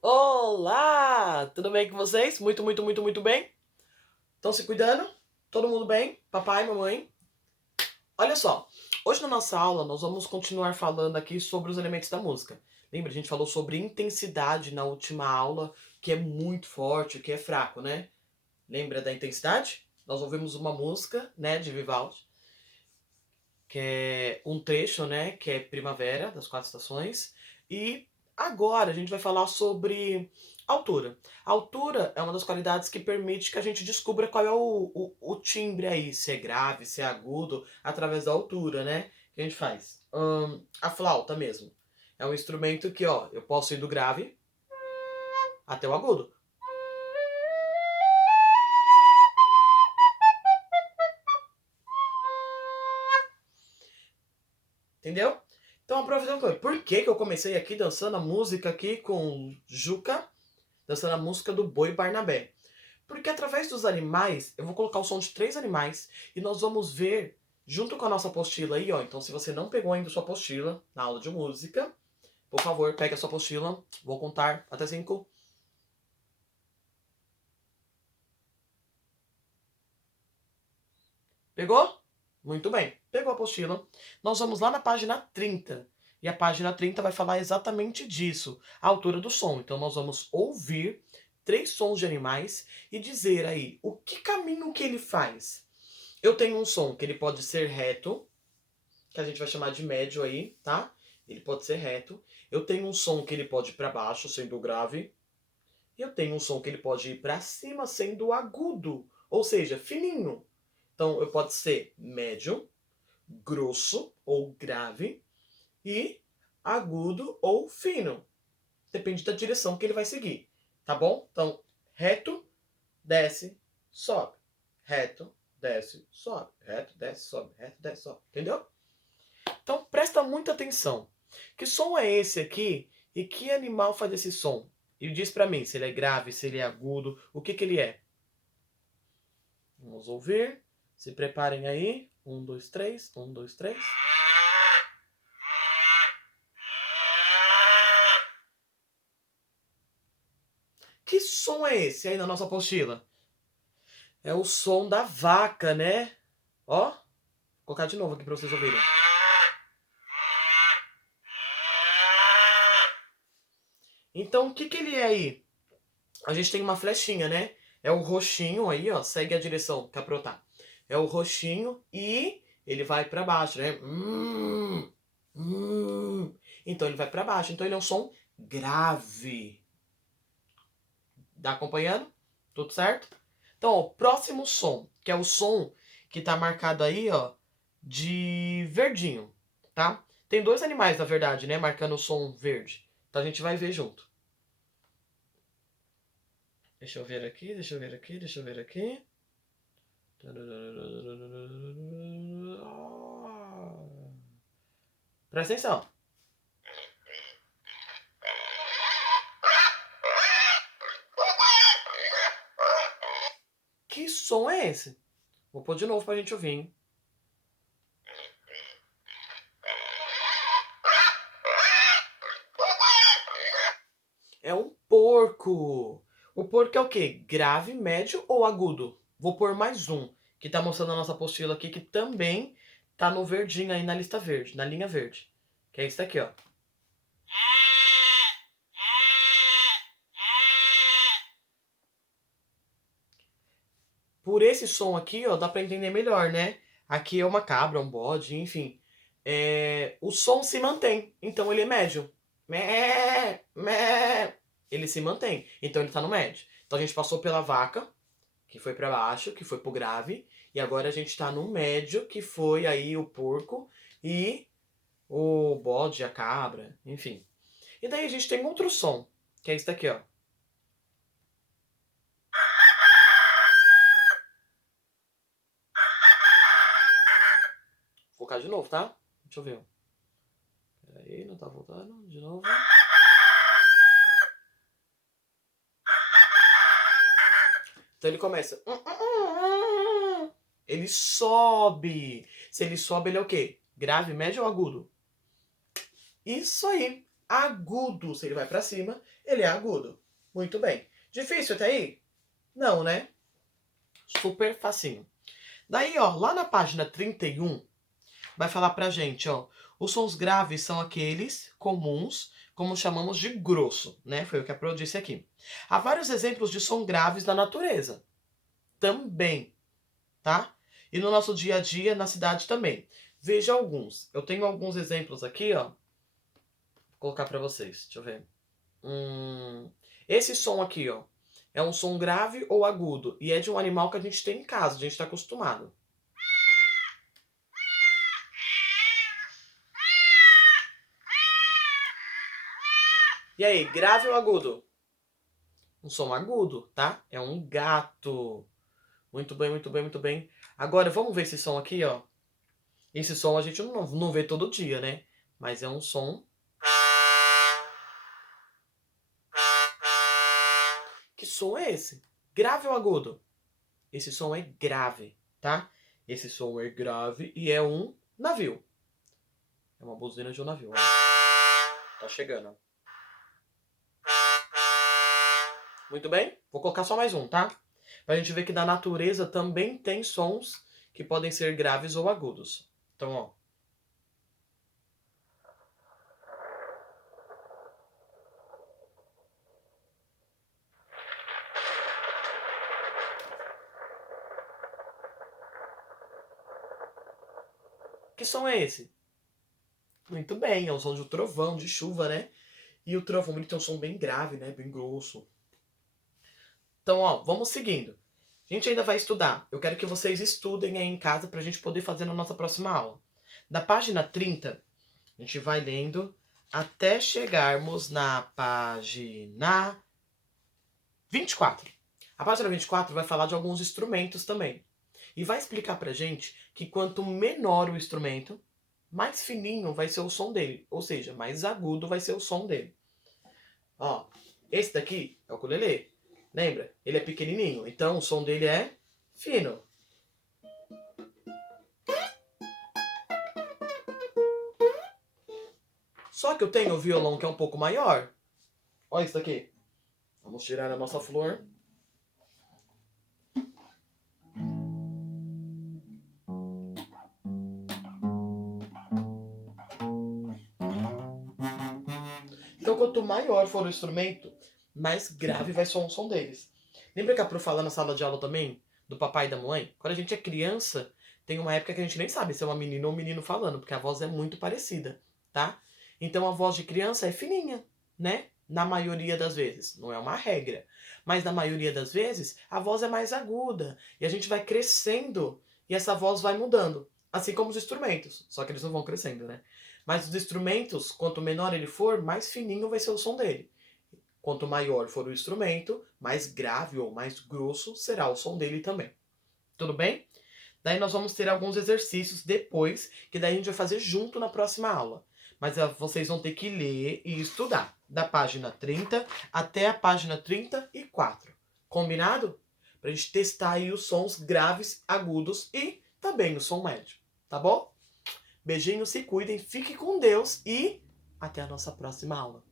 Olá! Tudo bem com vocês? Muito bem? Estão se cuidando? Todo mundo bem? Papai, mamãe? Olha só, hoje na nossa aula nós vamos continuar falando aqui sobre os elementos da música. Lembra, a gente falou sobre intensidade na última aula, que é muito forte, que é fraco, né? Lembra da intensidade? Nós ouvimos uma música, né, de Vivaldi, que é um trecho, né, que é Primavera, das Quatro Estações. E agora a gente vai falar sobre altura. A altura é uma das qualidades que permite que a gente descubra qual é o timbre aí, se é grave, se é agudo, através da altura, né? Que a gente faz. A flauta mesmo. É um instrumento que, ó, eu posso ir do grave até o agudo. Entendeu? Então, aproveitando que por que eu comecei aqui dançando a música aqui com Juca, dançando a música do Boi Barnabé? Porque através dos animais, eu vou colocar o som de três animais e nós vamos ver, junto com a nossa apostila aí, ó. Então, se você não pegou ainda sua apostila na aula de música, por favor, pegue a sua apostila. Vou contar até 5. Pegou? Muito bem. Pegou a apostila. Nós vamos lá na página 30. E a página 30 vai falar exatamente disso, a altura do som. Então, nós vamos ouvir três sons de animais e dizer aí o que caminho que ele faz. Eu tenho um som que ele pode ser reto, que a gente vai chamar de médio aí, tá? Ele pode ser reto. Eu tenho um som que ele pode ir para baixo, sendo grave. E eu tenho um som que ele pode ir para cima, sendo agudo, ou seja, fininho. Então, eu pode ser médio, grosso ou grave e agudo ou fino. Depende da direção que ele vai seguir, tá bom? Então, reto, desce, sobe. Reto, desce, sobe. Reto, desce, sobe. Reto, desce, sobe. Entendeu? Então presta muita atenção. Que som é esse aqui e que animal faz esse som? E diz pra mim se ele é grave, se ele é agudo, o que ele é. Vamos ouvir. Se preparem aí. 1, 2, 3. 1, 2, 3. Que som é esse aí na nossa apostila? É o som da vaca, né? Ó, vou colocar de novo aqui pra vocês ouvirem. Então, o que ele é aí? A gente tem uma flechinha, né? É o roxinho aí, ó. Segue a direção, caprotar. É o roxinho e ele vai pra baixo, né? Então ele vai pra baixo. Então ele é um som grave. Tá acompanhando? Tudo certo? Então, ó, o próximo som, que é o som que tá marcado aí, ó, de verdinho, tá? Tem dois animais, na verdade, né? Marcando o som verde. Então a gente vai ver junto. Deixa eu ver aqui, deixa eu ver aqui, deixa eu ver aqui. Presta atenção. Que som é esse? Vou pôr de novo pra gente ouvir, hein? É um porco. O porco é o quê? Grave, médio ou agudo? Vou pôr mais um, que tá mostrando a nossa apostila aqui, que também tá no verdinho aí na lista verde, na linha verde. Que é esse daqui, ó. Por esse som aqui, ó, dá pra entender melhor, né? Aqui é uma cabra, um bode, enfim. O som se mantém, então ele é médio. Mé, mé. Ele se mantém, então ele tá no médio. Então a gente passou pela vaca, que foi pra baixo, que foi pro grave, e agora a gente tá no médio, que foi aí o porco e o bode, a cabra, enfim. E daí a gente tem outro som, que é esse daqui, ó. Vou colocar de novo, tá? Deixa eu ver. Peraí, não tá voltando. De novo. Então ele começa. Ele sobe. Se ele sobe, ele é o quê? Grave, médio ou agudo? Isso aí. agudo. Se ele vai para cima, ele é agudo. Muito bem. Difícil até aí? Não, né? Super facinho. Daí, ó, lá na página 31, vai falar pra gente, ó. Os sons graves são aqueles comuns, como chamamos de grosso, né? Foi o que a Pro disse aqui. Há vários exemplos de som graves na natureza. Também, tá? E no nosso dia a dia, na cidade também. Veja alguns. Eu tenho alguns exemplos aqui, ó. Vou colocar pra vocês. Deixa eu ver. Esse som aqui, ó. É um som grave ou agudo. E é de um animal que a gente tem em casa, a gente tá acostumado. E aí, grave ou agudo? Um som agudo, tá? É um gato. Muito bem, muito bem, muito bem. Agora, vamos ver esse som aqui, ó. Esse som a gente não vê todo dia, né? Mas é um som. Que som é esse? Grave ou agudo? Esse som é grave, tá? Esse som é grave e é um navio. É uma buzina de um navio, ó. Tá chegando, ó. Muito bem? Vou colocar só mais um, tá? Pra gente ver que da natureza também tem sons que podem ser graves ou agudos. Então, ó. Que som é esse? Muito bem, é o som de um trovão, de chuva, né? E o trovão ele tem um som bem grave, né? Bem grosso. Então, ó, vamos seguindo. A gente ainda vai estudar. Eu quero que vocês estudem aí em casa pra gente poder fazer na nossa próxima aula. Da página 30, a gente vai lendo até chegarmos na página 24. A página 24 vai falar de alguns instrumentos também. E vai explicar pra gente que quanto menor o instrumento, mais fininho vai ser o som dele. Ou seja, mais agudo vai ser o som dele. Ó, esse daqui é o ukulele. Lembra? Ele é pequenininho, então o som dele é fino. Só que eu tenho o violão que é um pouco maior. Olha isso daqui. Vamos tirar a nossa flor. Então, quanto maior for o instrumento, mais grave vai ser o som deles. Lembra que a Pro fala na sala de aula também? Do papai e da mãe? Quando a gente é criança, tem uma época que a gente nem sabe se é uma menina ou um menino falando, porque a voz é muito parecida, tá? Então a voz de criança é fininha, né? Na maioria das vezes. Não é uma regra. Mas na maioria das vezes, a voz é mais aguda. E a gente vai crescendo e essa voz vai mudando. Assim como os instrumentos. Só que eles não vão crescendo, né? Mas os instrumentos, quanto menor ele for, mais fininho vai ser o som dele. Quanto maior for o instrumento, mais grave ou mais grosso será o som dele também. Tudo bem? Daí nós vamos ter alguns exercícios depois, que daí a gente vai fazer junto na próxima aula. Mas vocês vão ter que ler e estudar, da página 30 até a página 34. Combinado? Pra gente testar aí os sons graves, agudos e também o som médio. Tá bom? Beijinhos, se cuidem, fiquem com Deus e até a nossa próxima aula.